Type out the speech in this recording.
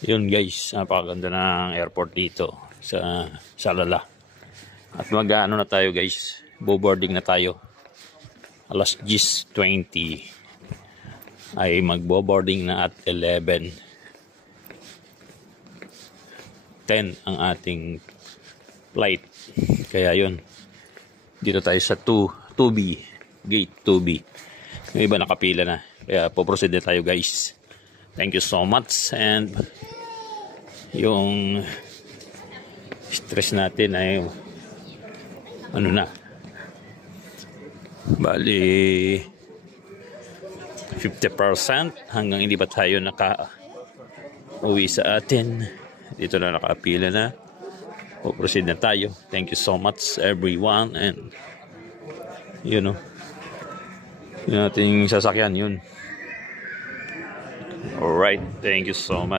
Yun guys, napakaganda ng airport dito sa Salala. At mag-ano na tayo guys, boarding na tayo. Alas 10:20 ay magbo-boarding na at 11:10 ang ating flight. Kaya yun, dito tayo sa 2B, gate 2B. Yung iba nakapila na, kaya po-proceed na tayo guys. Thank you so much, and yung stress natin ay ano na, bali 50% hanggang hindi pa tayo naka-uwi sa atin. Dito na nakapila na, po-proceed na tayo. Thank you so much everyone, and you know, yung ating sasakyan yun. Alright, thank you so much.